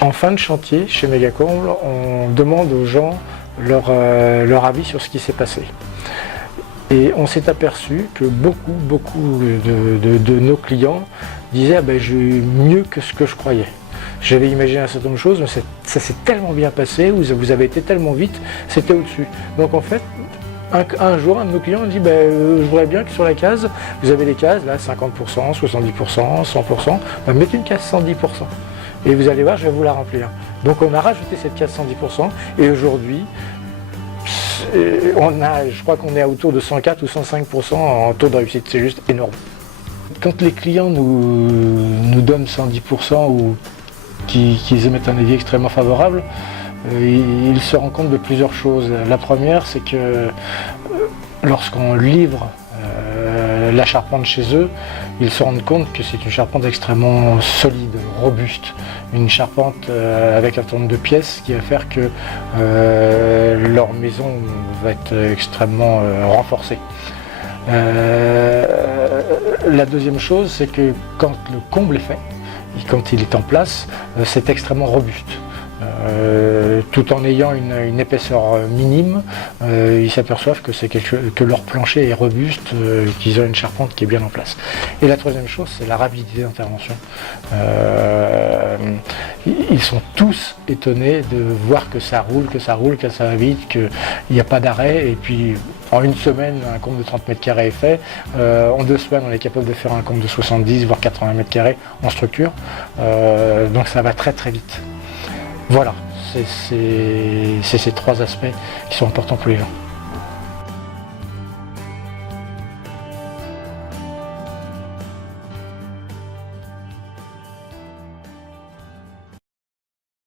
En fin de chantier, chez Megacomble, on demande aux gens leur avis sur ce qui s'est passé. Et on s'est aperçu que beaucoup de nos clients disaient ah ben, j'ai eu mieux que ce que je croyais. J'avais imaginé un certain nombre de choses, mais ça s'est tellement bien passé, vous avez été tellement vite, c'était au-dessus. Donc en fait, un jour, un de nos clients a dit je voudrais bien que sur la case, vous avez des cases, là 50%, 70%, 100%, mettez une case 110%. Et vous allez voir, je vais vous la remplir. Donc on a rajouté cette case 110%, et aujourd'hui, je crois qu'on est autour de 104 ou 105% en taux de réussite, c'est juste énorme. Quand les clients nous donnent 110% ou qu'ils émettent un avis extrêmement favorable, ils se rendent compte de plusieurs choses. La première, c'est que lorsqu'on livre la charpente chez eux, ils se rendent compte que c'est une charpente extrêmement solide, robuste, une charpente avec un certain nombre de pièces qui va faire que leur maison va être extrêmement renforcée. La deuxième chose, c'est que quand le comble est fait, et quand il est en place, c'est extrêmement robuste. Tout en ayant une épaisseur minime, ils s'aperçoivent que leur plancher est robuste, qu'ils ont une charpente qui est bien en place. Et la troisième chose, c'est la rapidité d'intervention. Ils sont tous étonnés de voir que ça roule, que ça va vite, qu'il n'y a pas d'arrêt. Et puis en une semaine, un comble de 30 mètres carrés est fait. En 2 semaines, on est capable de faire un comble de 70 voire 80 mètres carrés en structure. Donc ça va très très vite. Voilà, c'est ces 3 aspects qui sont importants pour les gens.